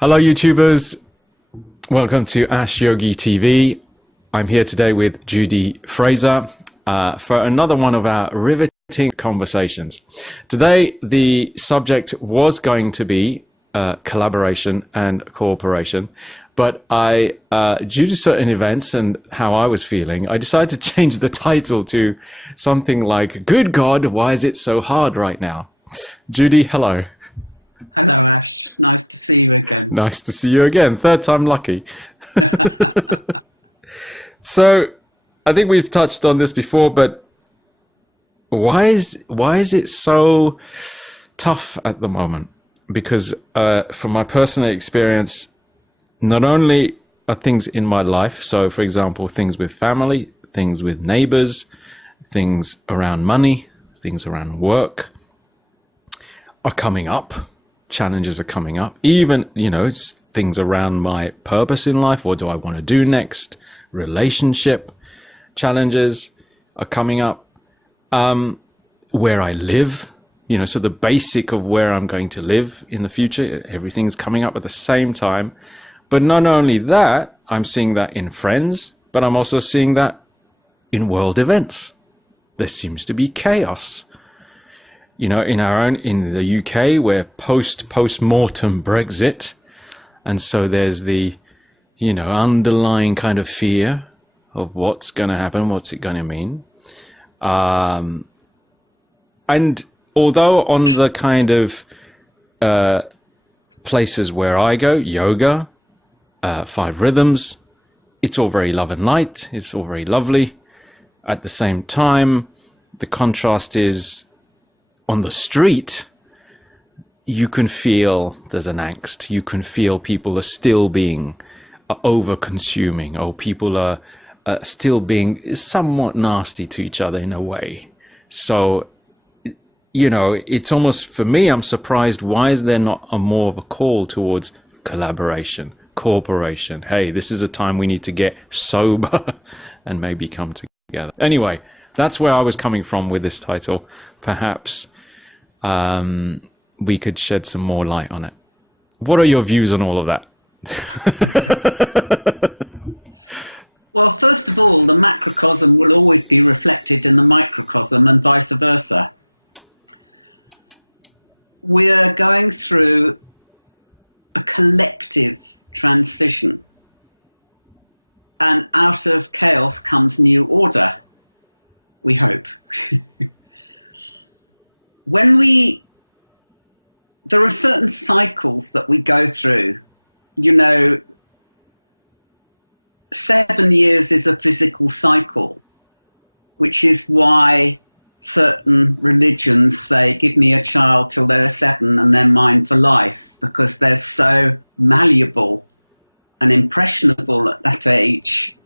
Hello, YouTubers. Welcome to Ash Yogi TV. I'm here today with Judy Fraser for another one of our riveting conversations. Today, the subject was going to be collaboration and cooperation, but due to certain events and how I was feeling, I decided to change the title to something like, "Good God, why is it so hard right now?" Judy, hello. Hello, Ash. Nice to see you again. Nice to see you again. Third time lucky. So, I think we've touched on this before, but why is it so tough at the moment? Because from my personal experience, not only are things in my life, so for example, things with family, things with neighbors, things around money, things around work are coming up. Challenges are coming up. Even, things around my purpose in life. What do I want to do next? Relationship challenges are coming up. Where I live, so the basic of where I'm going to live in the future, everything's coming up at the same time. But not only that, I'm seeing that in friends, but I'm also seeing that in world events. There seems to be chaos. In the UK, we're post-mortem Brexit. And so there's the, underlying kind of fear of what's going to happen, what's it going to mean. And although on the kind of places where I go, yoga, 5 rhythms, it's all very love and light. It's all very lovely. At the same time, the contrast is on the street, you can feel there's an angst. You can feel people are still being over-consuming, or people are still being somewhat nasty to each other in a way. So, it's almost, for me, I'm surprised, why is there not more of a call towards collaboration, cooperation? Hey, this is a time we need to get sober and maybe come together. Anyway, that's where I was coming from with this title. Perhaps we could shed some more light on it. What are your views on all of that? Well, first of all, the macrocosm will always be reflected in the microcosm and vice versa. We're going through a collective transition, and out of chaos comes new order, we hope. There are certain cycles that we go through. 7 years is a physical cycle, which is why certain religions say, give me a child till they're 7 and they're mine for life, because they're so malleable and impressionable at that age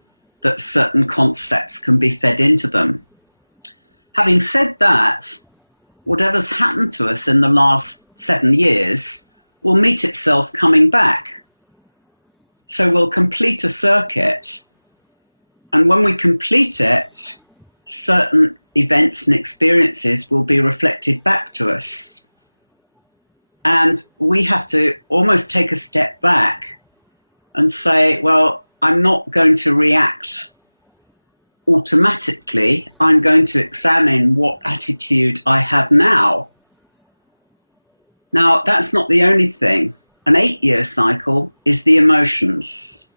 that certain concepts can be fed into them. Having said that, whatever's happened to us in the last 7 years will meet itself coming back. So we'll complete a circuit, and when we complete it, certain events and experiences will be reflected back to us. And we have to almost take a step back and say, well, I'm not going to react automatically. I'm going to examine what attitude I have now. Now, that's not the only thing. An 8-year cycle is the emotions.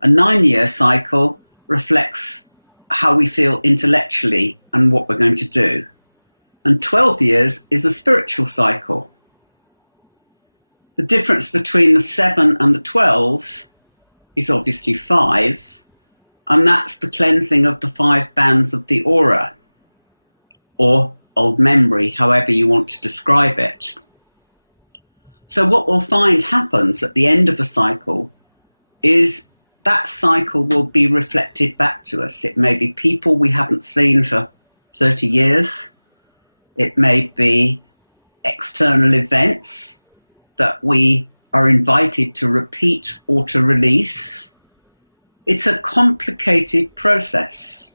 A 9-year cycle reflects how we feel intellectually and what we're going to do. And 12 years is a spiritual cycle. The difference between the 7 and the 12 is obviously 5, and that's the cleansing of the 5 bands of the aura, or old memory, however you want to describe it. So what we'll find happens at the end of a cycle is that cycle will be reflected back to us. It may be people we haven't seen for 30 years. It may be external events that we are invited to repeat or to release. It's a complicated process,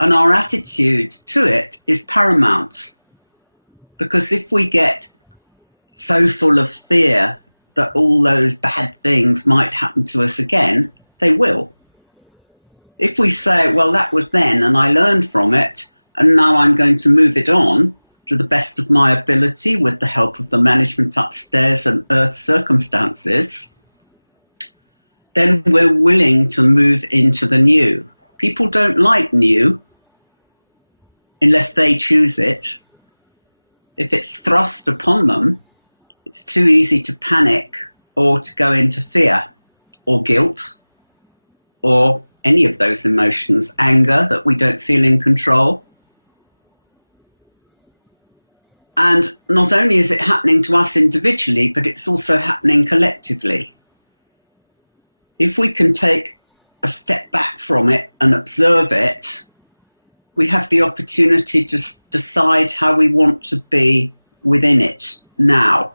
and our attitude to it is paramount, because if we get so full of fear that all those bad things might happen to us again, they will. If we say, well, that was then and I learned from it, and now I'm going to move it on to the best of my ability with the help of the management upstairs and earth circumstances, then we're willing to move into the new. People don't like new unless they choose it. If it's thrust upon them, it's too easy to panic or to go into fear or guilt or any of those emotions, anger that we don't feel in control. And not only is it happening to us individually, but it's also happening collectively. If we can take a step back from it and observe it, we have the opportunity to decide how we want to be within it now.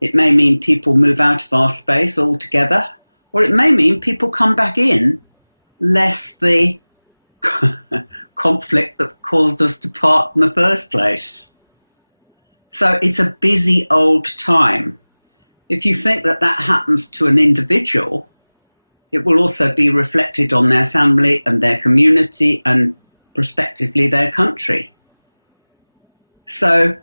It may mean people move out of our space altogether, or it may mean people come back in, less the conflict that caused us to part in the first place. So it's a busy old time. If you think that that happens to an individual, it will also be reflected on their family and their community and prospectively their country. So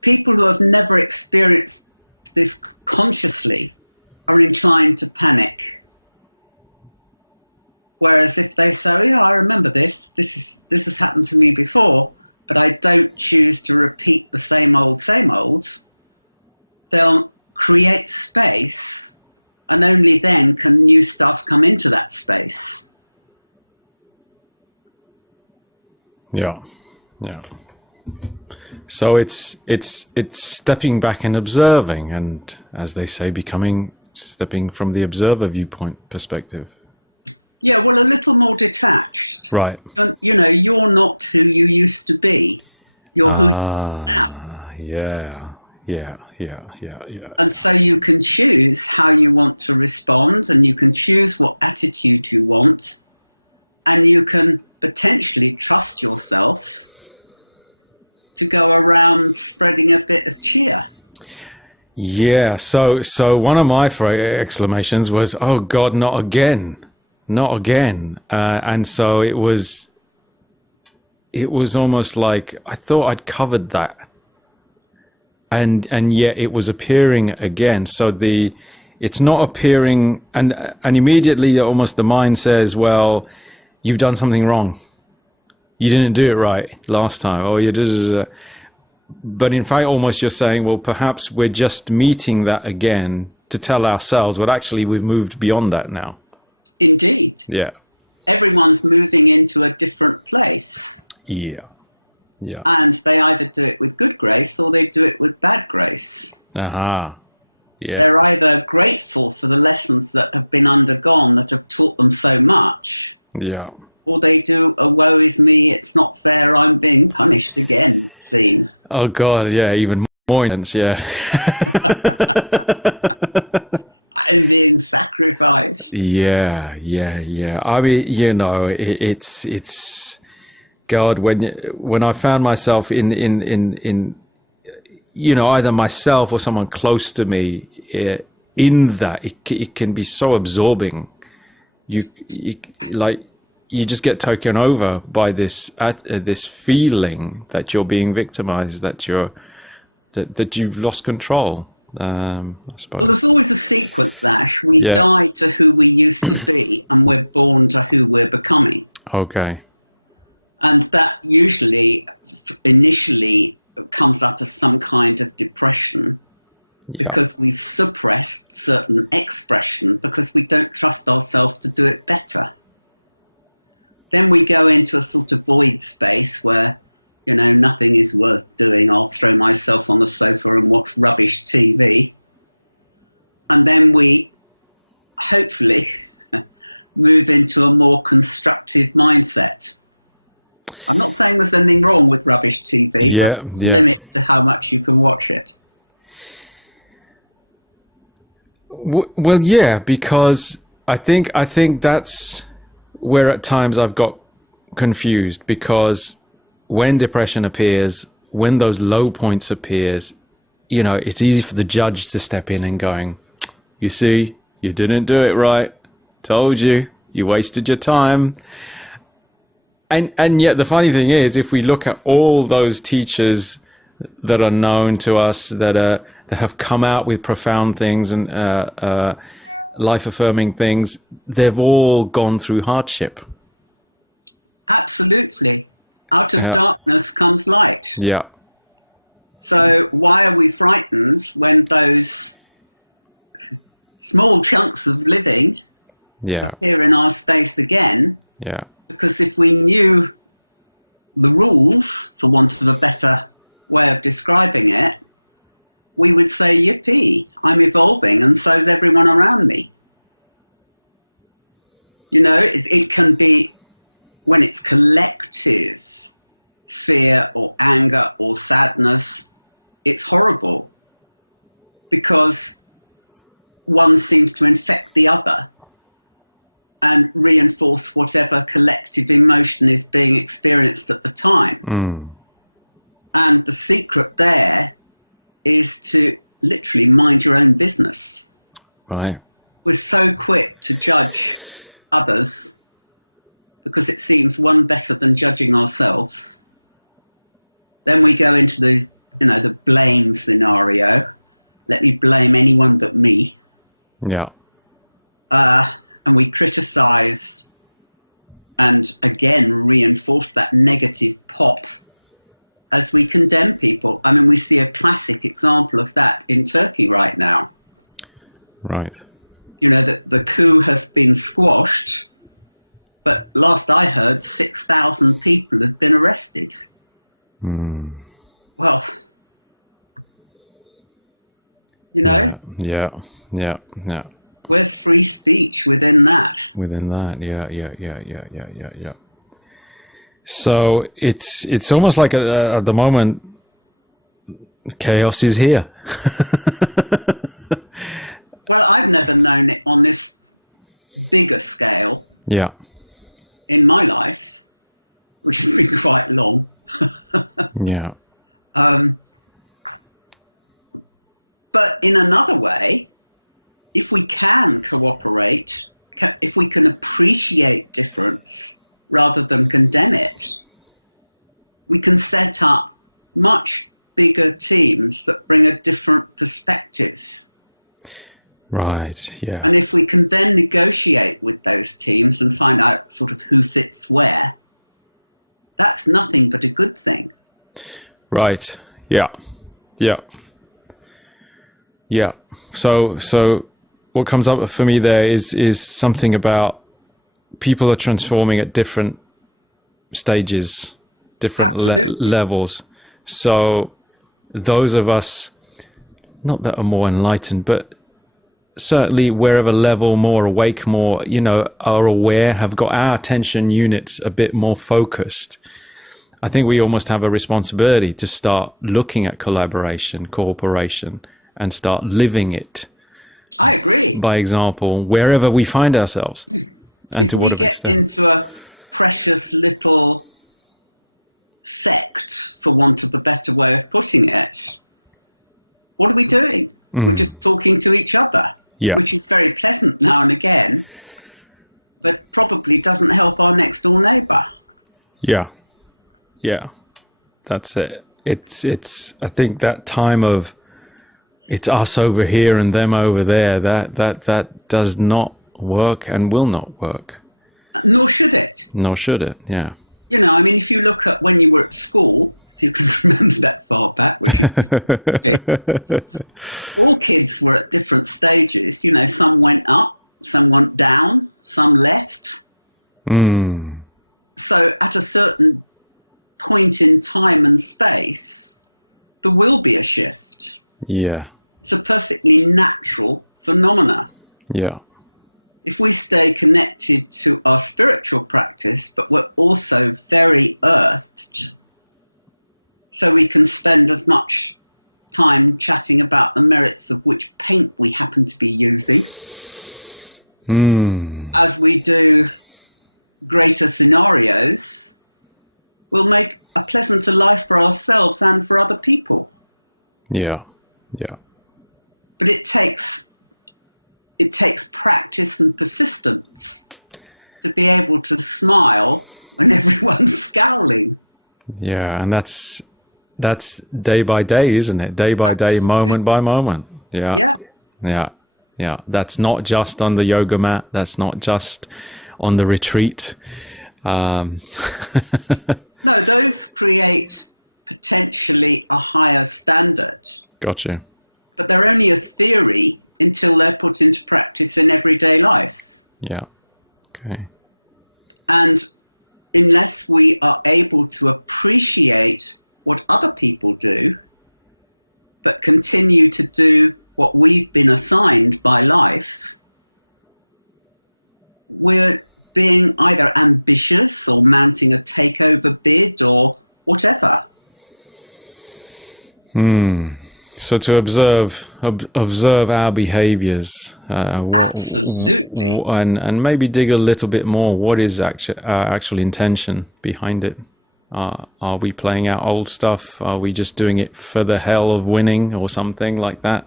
people who have never experienced this consciously are inclined to panic. Whereas if they say, oh, yeah, I remember this has happened to me before, but I don't choose to repeat the same old, they'll create space, and only then can new stuff come into that space. Yeah. So it's stepping back and observing, and as they say, stepping from the observer viewpoint perspective. Yeah, well, a little more detached. Right. You know, you're not who you used to be. You're who you are now. Yeah. And so you can choose how you want to respond, and you can choose what attitude you want, and you can potentially trust yourself to go around spreading a bit of cheer. Yeah. So one of my exclamations was, "Oh God, not again. Not again." And so it was almost like I thought I'd covered that. And yet it was appearing again. So it's not appearing, and immediately almost the mind says, well, you've done something wrong. You didn't do it right last time, or you did. But in fact, almost you're saying, well, perhaps we're just meeting that again to tell ourselves, well, actually, we've moved beyond that now. Indeed. Yeah. Everyone's moving into a different place. Yeah. And they either do it with good grace or they do it with bad grace. Yeah. They're either grateful for the lessons that have been undergone that have taught them so much. Yeah. Or they do a woe is me, it's not fair, I'm being punished again scene. Oh God, yeah, even more intense, yeah. I'm being sacrificed. Yeah. I mean, you know, it's God, when I found myself in you know, either myself or someone close to me in that, it can be so absorbing. You just get taken over by this feeling that you're being victimized, that you've lost control. I suppose. Well, there's always a sequence, Ash. We die to who we used to be, and we're born to who we're becoming. Okay. And that usually, initially, comes up as some kind of depression because we've suppressed certain expression because we don't trust ourselves to do it better. Then we go into a sort of void space where, you know, nothing is worth doing. I'll throw myself on the sofa and watch rubbish TV. And then we hopefully move into a more constructive mindset. I'm not saying there's anything wrong with rubbish TV, but there's a limit to how much you can watch it. Well, yeah, because I think that's where at times I've got confused, because when depression appears, when those low points appears, it's easy for the judge to step in and going, you see, you didn't do it right. Told you, you wasted your time. And yet the funny thing is, if we look at all those teachers that are known to us, that have come out with profound things and life-affirming things, they've all gone through hardship. Absolutely. Out of darkness comes light. Yeah. So why are we frightened when those small chunks of living appear in our space again? Yeah. Because if we knew the rules, for want of a better way of describing it, we would say, yippee, I'm evolving, and so's everyone around me. It can be, when it's collective fear or anger or sadness, it's horrible because one seems to infect the other and reinforce whatever collective emotion is being experienced at the time. And the secret there is to literally mind your own business. Right. We're so quick to judge others because it seems one better than judging ourselves. Then we go into the blame scenario. Let me blame anyone but me. Yeah. And we criticise and again reinforce that negative pot as we condemn people. I mean, we see a classic example of that in Turkey right now. Right. The coup has been squashed, but last I heard, 6,000 people had been arrested. Well, Yeah. Where's free speech within that? Within that, yeah. So it's almost like at the moment, chaos is here. Well, I've never known it on this bigger scale. Yeah. In my life, which has been quite long. Yeah. But in another way, if we can cooperate, if we can appreciate difference rather than condemn it, we can set up much bigger teams that bring a different perspective. Right, yeah. And if we can then negotiate with those teams and find out sort of who fits where, that's nothing but a good thing. Right, yeah. So what comes up for me there is something about people are transforming at different stages, different levels. So those of us, not that are more enlightened, but certainly wherever level, more awake, more, are aware, have got our attention units a bit more focused. I think we almost have a responsibility to start looking at collaboration, cooperation, and start living it. I agree. By example, wherever we find ourselves. And if we get into a precious little sect, for want of a better way of putting it, what are we doing? We're just talking to each other, which is very pleasant now and again, but probably doesn't help our next door neighbour. Yeah, that's it. It's. I think that time of it's us over here and them over there. That does not work and will not work. Nor should it. Yeah. If you look at when you were at school, if you can remember that far back, which is all kids were at different stages. Some went up, some went down, some left. So at a certain point in time and space, there will be a shift. Yeah. It's a perfectly natural phenomena. Yeah. If we stay connected to our spiritual practice, but we're also very earthed, so we can spend as much time chatting about the merits of which paint we happen to be using as we do greater scenarios, we'll make a pleasanter life for ourselves and for other people. Yeah. Yeah. But it takes practice and persistence to be able to smile when everyone's scowling. Yeah, and that's day by day, isn't it? Day by day, moment by moment. Yeah. Yeah. Yeah. Yeah. That's not just on the yoga mat. That's not just on the retreat. No, those create potentially a higher standard. Gotcha. But they're only a theory until they're put into practice in everyday life. Yeah. Okay. And unless we are able to appreciate what other people do, but continue to do what we've been assigned by life, we're being either ambitious or mounting a takeover bid or whatever. So to observe our behaviors, Absolutely. and maybe dig a little bit more. What is our actual intention behind it? Are we playing out old stuff? Are we just doing it for the hell of winning or something like that?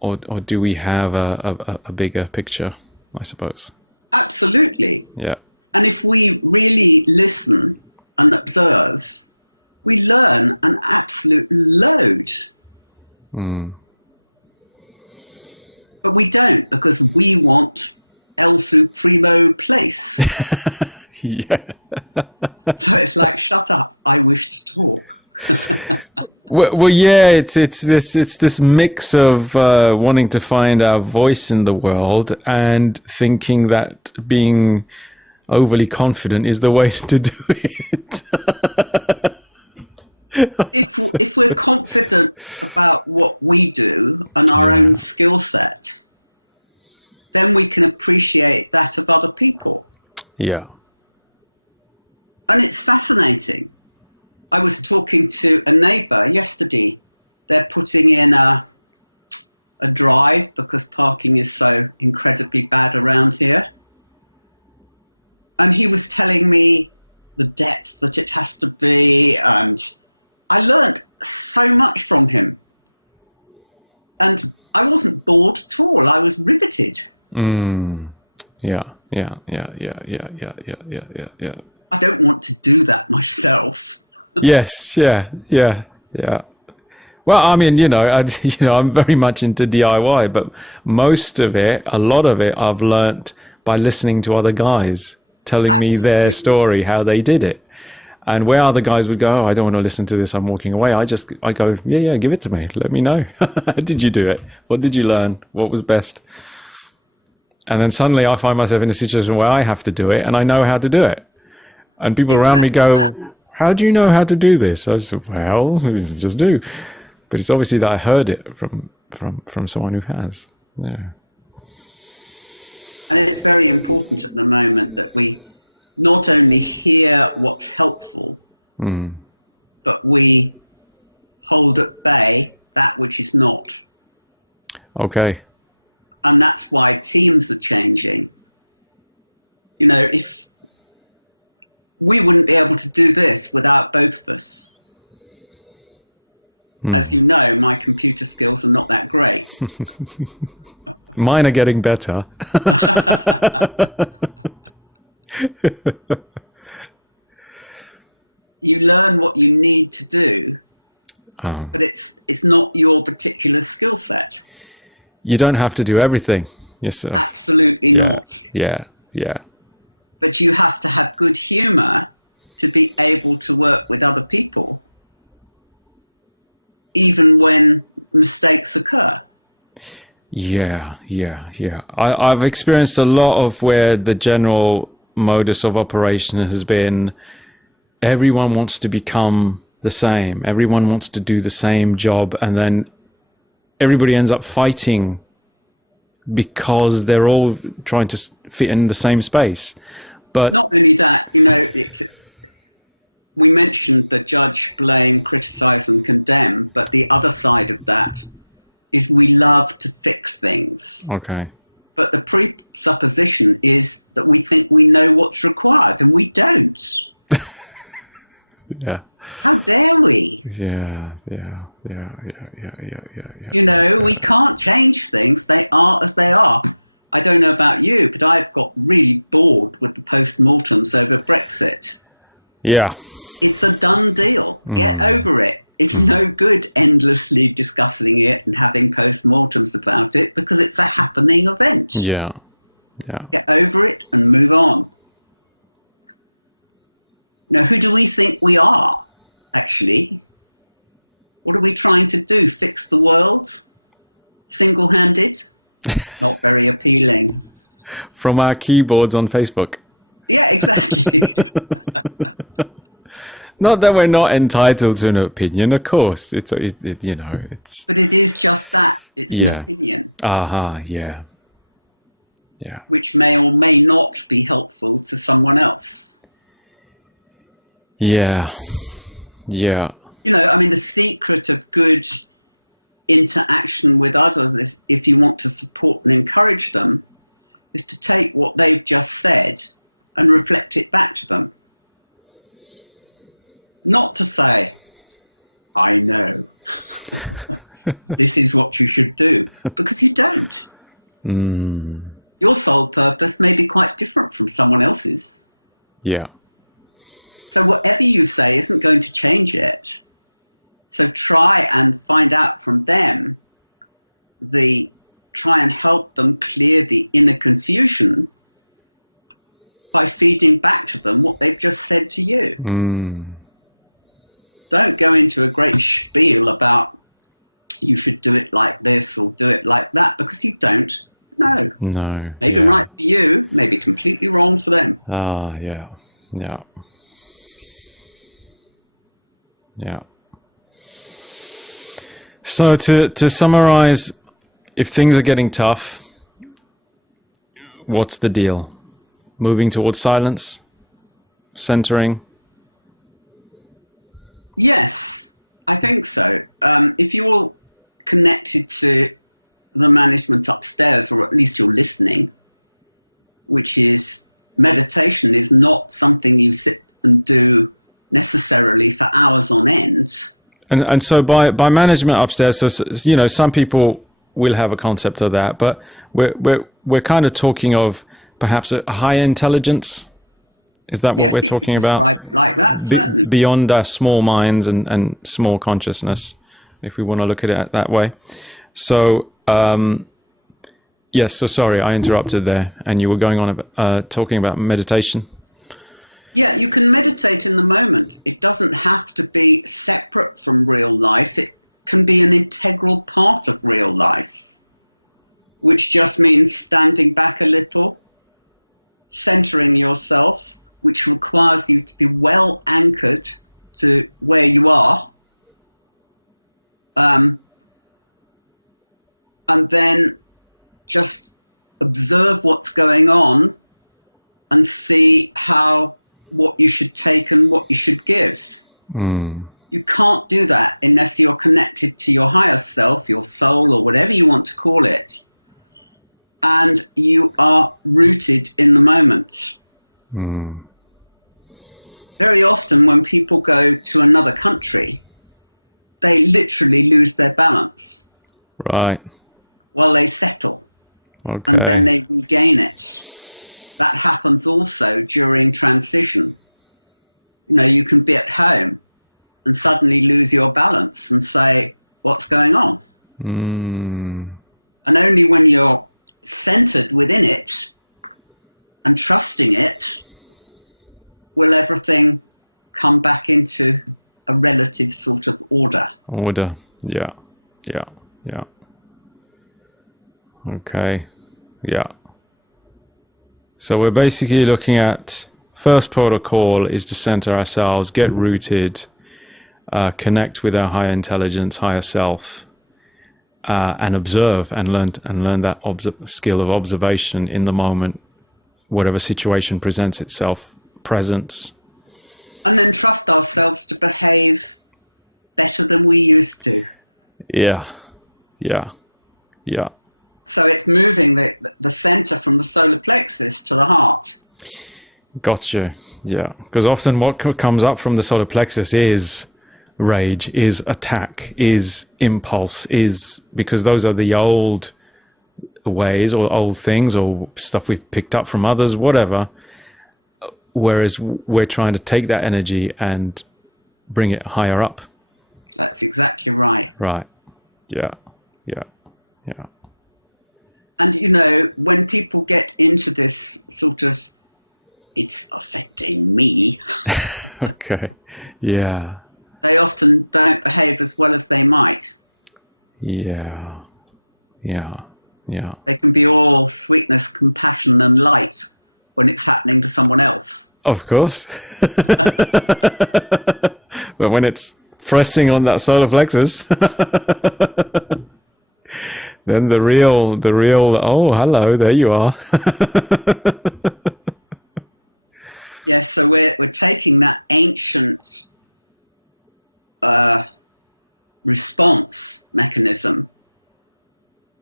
Or do we have a bigger picture, I suppose? Absolutely. Yeah. And if we really listen and observe, we learn an absolute load. But we don't, because we want El Supremo place. Yeah. So it's like, shut up, I wish to talk. Well, yeah, it's this mix of wanting to find our voice in the world and thinking that being overly confident is the way to do it. If we're confident about what we do and our own skill set, then we can appreciate that of other people. Yeah. And it's fascinating. I was talking to a neighbour yesterday. They're putting in a drive because parking is so incredibly bad around here. And he was telling me the depth that it has to be, and I learned so much from him. And I wasn't bored at all. I was riveted. Yeah. I don't want to do that myself. Yes. Yeah. Well, I mean, I'm very much into DIY, but a lot of it, I've learnt by listening to other guys telling me their story, how they did it. And where other guys would go, oh, I don't want to listen to this, I'm walking away. I go, yeah, give it to me. Let me know. How did you do it? What did you learn? What was best? And then suddenly I find myself in a situation where I have to do it and I know how to do it. And people around me go, how do you know how to do this? I said, well, just do. But it's obviously that I heard it from someone who has. Yeah. And it's very important at the moment that we not only hear what's helpful, but we hold at bay that which is not. Okay. And that's why teams are changing. If we wouldn't be able to do this without both of us. As you know, my computer skills are not that great. Mine are getting better. You learn what you need to do, but it's not your particular skill set. You don't have to do everything yourself. Absolutely not. Yeah. But you have to have good humour to be able to work with other people, even when mistakes occur. Yeah. I've experienced a lot of where the general modus of operation has been everyone wants to become the same. Everyone wants to do the same job, and then everybody ends up fighting because they're all trying to fit in the same space. But not only that, we mentioned the judge, blame, criticise and condemn, but the other side of that is we love to fix things. Okay. But the presupposition is that we think we know what's required, and we don't. Yeah. How dare we? Yeah. Yeah. We can't change things. They are as they are. I don't know about you, but I've got really bored with the post-mortems over Brexit. Yeah. It's a done deal. Get over it. It's no good endlessly discussing it and having post-mortems about it because it's a happening event. Yeah. Get over it and move on. Now, who do we think we are, actually? What are we trying to do? Fix the world? Single-handed? Not very appealing. From our keyboards on Facebook. Yeah, exactly. Not that we're not entitled to an opinion, of course. It's. But it is just that. It's an opinion. Yeah. Which may or may not be helpful to someone else. Yeah. The secret of good interaction with others, if you want to support and encourage them, is to take what they've just said and reflect it back to them. Not to say, I know, this is what you should do, because you don't. Your sole purpose may be quite different from someone else's. Yeah. So whatever you say isn't going to change it. So try and find out from them, try and help them clear the inner confusion by feeding back to them what they've just said to you. Don't go into a great spiel about you should do it like this or do it like that, because you don't know. No. Maybe right for you, maybe completely wrong for them. Yeah. So to summarize, if things are getting tough, what's the deal? Moving towards silence? Centering? Yes, I think so. If you're connected to the management upstairs, or at least you're listening, which is meditation is not something you sit and do necessarily for hours on end. And so by management upstairs, so some people will have a concept of that, but we're kind of talking of perhaps a high intelligence. Is that what we're talking about? Like that, certainly. Beyond our small minds and small consciousness, if we want to look at it that way. So, yes, so sorry, I interrupted there, and you were going on talking about meditation. Yeah, you can meditate in the moment. It doesn't have to be separate from real life. It can be an integral part of real life, which just means standing back a little, centering yourself, which requires you to be well anchored to where you are. And then just observe what's going on and see what you should take and what you should give. You can't do that unless you're connected to your higher self, your soul, or whatever you want to call it, and you are rooted in the moment. Very often when people go to another country, they literally lose their balance. Right. While they settle. Okay. And then they regain it. That happens also during transition. You can be at home and suddenly lose your balance and say, what's going on? And only when you're centered within it and trusting it will everything come back into a relative sort of order. Yeah. Okay. Yeah. So we're basically looking at first protocol is to center ourselves, get rooted, connect with our higher intelligence, higher self, and observe and learn that skill of observation in the moment, whatever situation presents itself, presence. And then trust ourselves to behave better than we used to. Yeah. So it's moving the center from the solar plexus to the heart. Gotcha. Yeah. Because often what comes up from the solar plexus is rage, is attack, is impulse, is because those are the old ways or old things or stuff we've picked up from others, whatever. Whereas we're trying to take that energy and bring it higher up. That's exactly right. Right. Yeah. Yeah. Yeah. And, you know, when people get into this sort of, it's affecting me, Okay. Yeah. they often don't behave as well as they might. Yeah. Yeah. Yeah. They can be all sweetness, compassion, and light when it's happening to someone else. Of course. But when it's pressing on that solar plexus, then the real, oh, hello, there you are. Yes, so we're taking that ancient response mechanism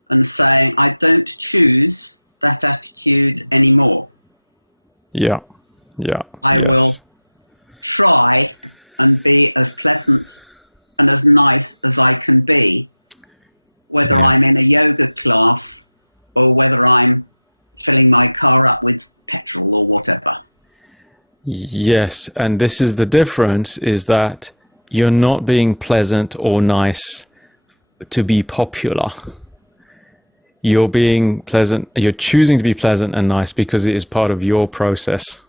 and saying, I don't choose that attitude anymore. Yeah. Yeah. I will try and be as pleasant and as nice as I can be, whether I'm in a yoga class or whether I'm filling my car up with petrol or whatever. Yes, and this is the difference, is that you're not being pleasant or nice to be popular. You're being pleasant, you're choosing to be pleasant and nice because it is part of your process.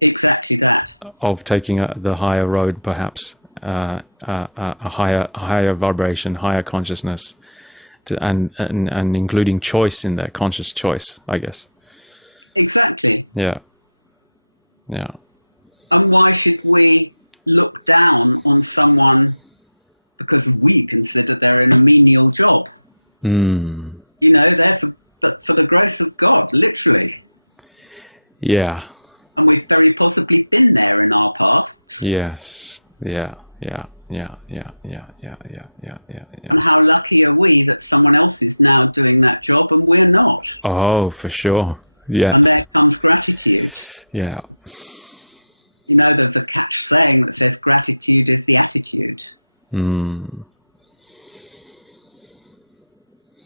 Exactly that. Of taking the higher road, perhaps, a higher vibration, higher consciousness, and including choice in there, conscious choice, I guess. Exactly. Yeah. Yeah. And why should we look down on someone because we consider they're in a menial job? Mm. You know, they're for the grace of God, literally. Yeah. And we've very possibly been there in our pasts. Yes. Yeah. Yeah. Yeah. Yeah. Yeah. Yeah. Yeah. Yeah. Yeah. And how lucky are we that someone else is now doing that job and we're not? Oh, for sure. Yeah. And there comes gratitude. Yeah. You know, there's a catch saying that says gratitude is the attitude. Mm.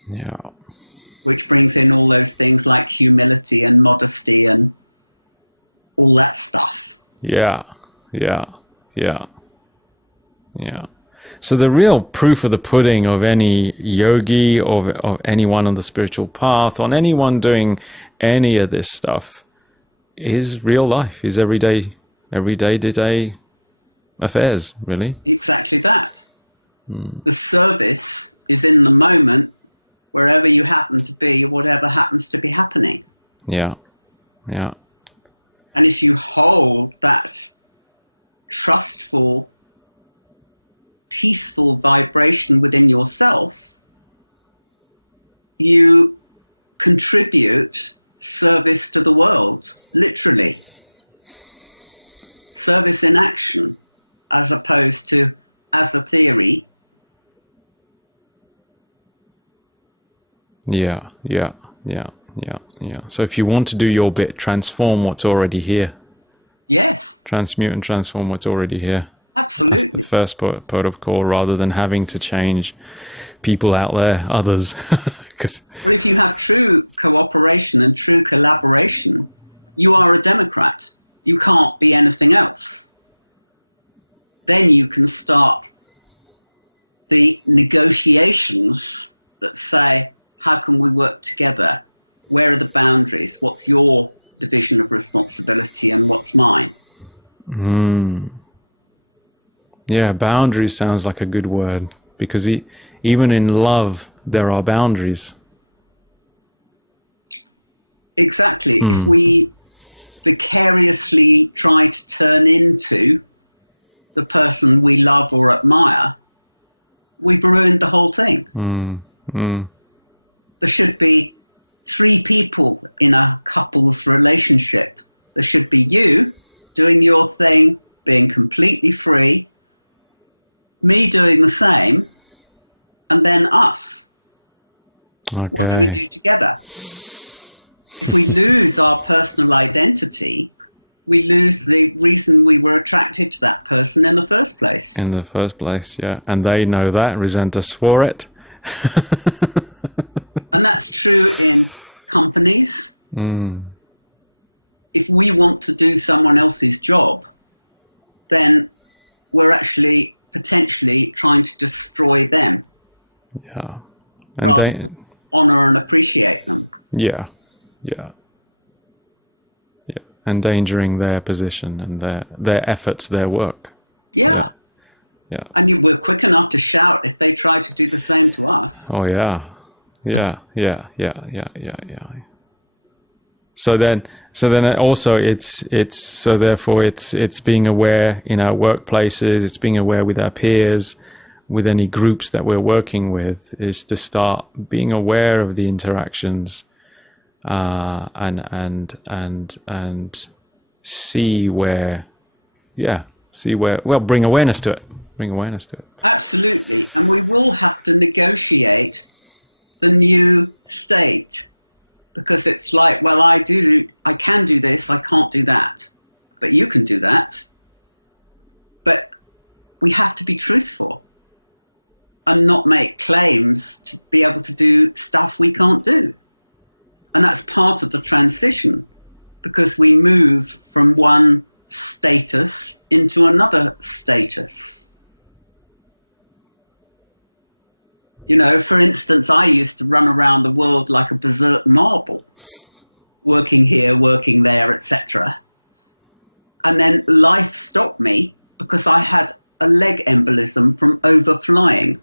Yeah. Which brings in all those things like humility and modesty and all that stuff. Yeah. Yeah. Yeah. Yeah. So the real proof of the pudding of any yogi or of anyone on the spiritual path, on anyone doing any of this stuff, is real life, is everyday to-day affairs, really. Exactly that. The service is in the moment, wherever you happen to be, whatever happens to be happening. Yeah. Yeah. And if you hold that trustful, peaceful vibration within yourself, you contribute service to the world, literally. Service in action, as opposed to as a theory. Yeah. Yeah. Yeah. Yeah. Yeah. So if you want to do your bit, transform what's already here. Yes. Transmute and transform what's already here. Absolutely. That's the first port of call, rather than having to change people out there, others. Well, if you have true cooperation and true collaboration, you are a democrat. You can't be anything else. Then you can start the negotiations that say, how can we work together? Where are the boundaries? What's your division of responsibility and what's mine? Yeah, boundaries sounds like a good word, because even in love, there are boundaries. Exactly. If we vicariously try to turn into the person we love or admire, we've ruined the whole thing. There should be 3 people in a couple's relationship. There should be you doing your thing, being completely free, me doing the same, and then us. Okay. What do we do together? If we lose our personal identity, we lose the reason we were attracted to that person in the first place. In the first place, yeah. And they know that, resent us for it. And that's true in companies. If we want to do someone else's job, then we're actually potentially trying to destroy them. Yeah. And rather than honor and appreciate them. Yeah. Endangering their position and their efforts, their work. Yeah. And we're quick enough to shout if they try to do the same to us. Oh yeah. So then also it's being aware in our workplaces, it's being aware with our peers, with any groups that we're working with, is to start being aware of the interactions, and bring awareness to it. Absolutely. And we will have to negotiate the new state, because it's like, well, I can do this, I can't do that, but you can do that. But we have to be truthful and not make claims to be able to do stuff we can't do. And that's part of the transition, because we move from one status into another status. You know, for instance, I used to run around the world like a berserk marble, working here, working there, etc. And then life stopped me because I had a leg embolism from overflying.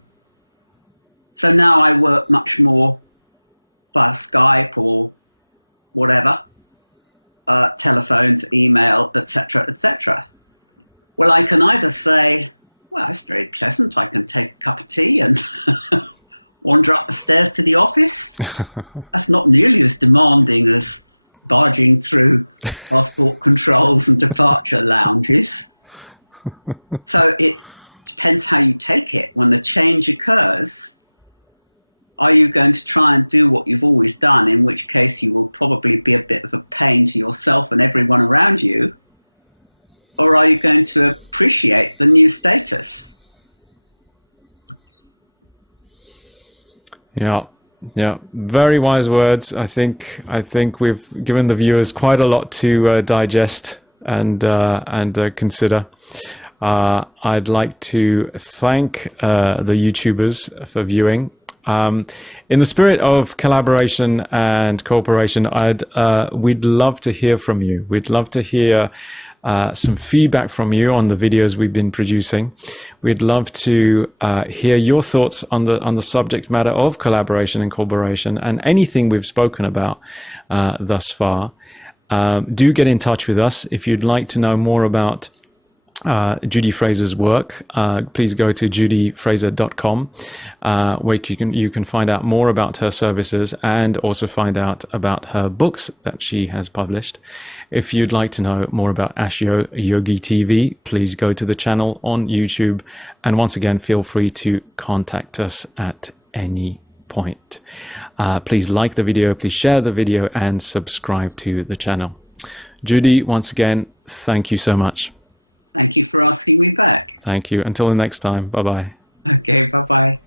So now I work much more via Skype or whatever, telephones, email, etc., etc. Well, I can either say, well, it's very pleasant, I can take a cup of tea and wander up the stairs to the office. That's not nearly as demanding as barging through passport controls and departure lounges. So it depends how you take it. When the change occurs, are you going to try and do what you've always done, in which case you will probably be a bit of a pain to yourself and everyone around you? Or are you going to appreciate the new status? Yeah, very wise words. I think we've given the viewers quite a lot to digest and consider. I'd like to thank the YouTubers for viewing. In the spirit of collaboration and cooperation, we'd love to hear from you. We'd love to hear some feedback from you on the videos we've been producing. We'd love to hear your thoughts on the subject matter of collaboration and cooperation and anything we've spoken about thus far. Do get in touch with us if you'd like to know more about Judy Fraser's work. Please go to judyfraser.com, where you can find out more about her services and also find out about her books that she has published. If you'd like to know more about Ashio Yogi TV, please go to the channel on YouTube. And once again, feel free to contact us at any point. Please like the video, please share the video, and subscribe to the channel. Judy, once again, thank you so much. Thank you for asking me back. Thank you. Until the next time. Bye-bye. Okay, bye-bye.